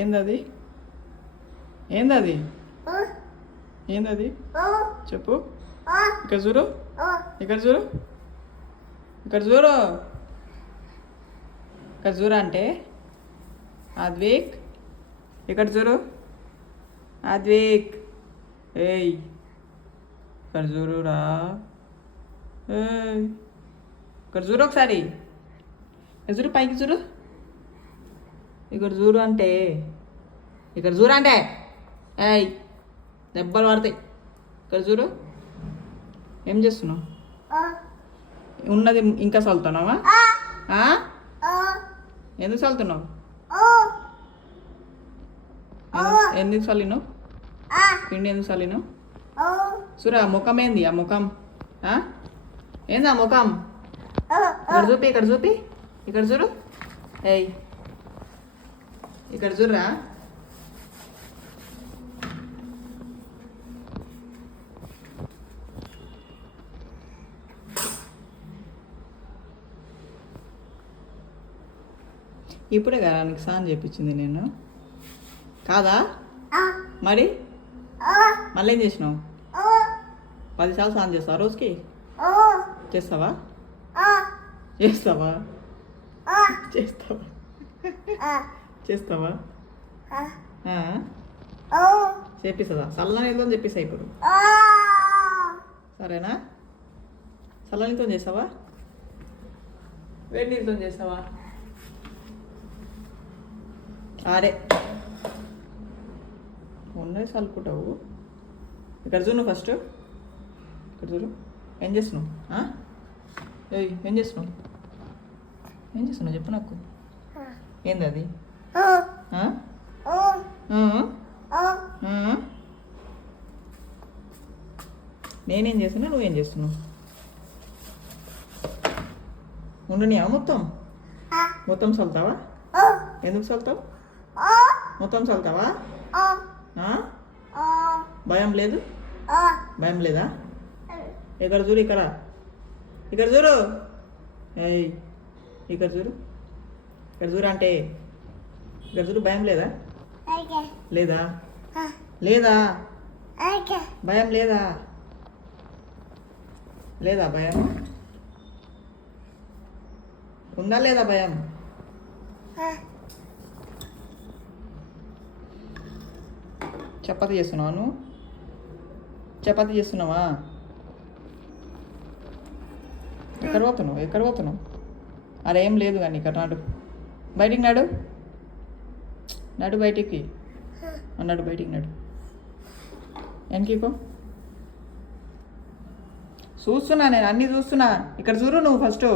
ఏందది? ఏందది? ఏందది? చెప్పు. ఇక్కడ చూడు, ఇక్కడ చూడు, ఇక్కడ చూడు, ఇక్కడ చూడు అంటే అద్విక్, ఇక్కడ చూడు అద్విక్. ఏయ్ ఇక్కడ చూడురా. ఇక్కడ చూడు ఒకసారి, ఇక్కడ చూడు, పైకి చూడు, ఇక్కడ చూడు అంటే, ఇక్కడ చూడు అంటే ఏయ్ దెబ్బలు పడతాయి. ఇక్కడ చూడు. ఏం చేస్తున్నావు? ఉన్నది ఇంకా చల్లుతున్నావా? ఎందుకు చల్లుతున్నావు? ఎందుకు చల్లినావు? పిండి ఎందుకు చల్లినావు? చూరా ముఖం ఏంది? ఆ ముఖం ఏంది? ఆ ముఖం ఇక్కడ చూపి, ఇక్కడ చూపి, ఇక్కడ చూడు. ఏయ్ ఇక్కడ చూడరా. ఇప్పుడే కదా నీకు స్నానం చేయించింది నేను, కాదా? మరి మళ్ళీ ఏం చేసినావు? 10 సార్లు స్నానం చేస్తావా రోజుకి? చేస్తావా? చేస్తావా? చేస్తావా? చేస్తావా? చేపిస్తుందా? చల్లని నీళ్ళతో చెప్పిస్తా ఇప్పుడు, సరేనా? చల్లని నీళ్ళతో చేస్తావా? వేడి నీళ్ళతో చేస్తావా? అరే ఉన్నాయి చల్లుకుంటావు. ఇక్కడ చూడు ఫస్ట్, ఇక్కడ చూడు. ఏం చేస్తున్నావు? ఏయ్ ఏం చేస్తున్నావు? ఏం చేస్తున్నావు చెప్పు నాకు. ఏంది అది? నేనేం చేస్తున్నా, నువ్వేం చేస్తున్నావు? ఉండనియా మొత్తం? మొత్తం చల్లుతావా? ఎందుకు చల్లుతావు? మొత్తం చల్లుతావా? భయం లేదు? భయం లేదా? ఇక్కడ చూడు, ఇక్కడ, ఇక్కడ చూడు. ఏయ్ ఇక్కడ చూడు, ఇక్కడ చూడు అంటే, ఇక్కడ చూడు. భయం లేదా? లేదా? లేదా? భయం లేదా? లేదా భయం? ఉందా లేదా భయం? చపాతీ చేస్తున్నావా నువ్వు? చపాతీ చేస్తున్నావా? ఎక్కడ పోతున్నావు? ఎక్కడ పోతున్నావు? అరే ఏం లేదు కానీ ఇక్కడ నాడు, బయటికి నాడు, నడు బయటికి, అన్నాడు బయటికి నడు. వెనకీకో. చూస్తున్నా నేను, అన్నీ చూస్తున్నా. ఇక్కడ చూడు నువ్వు ఫస్ట్.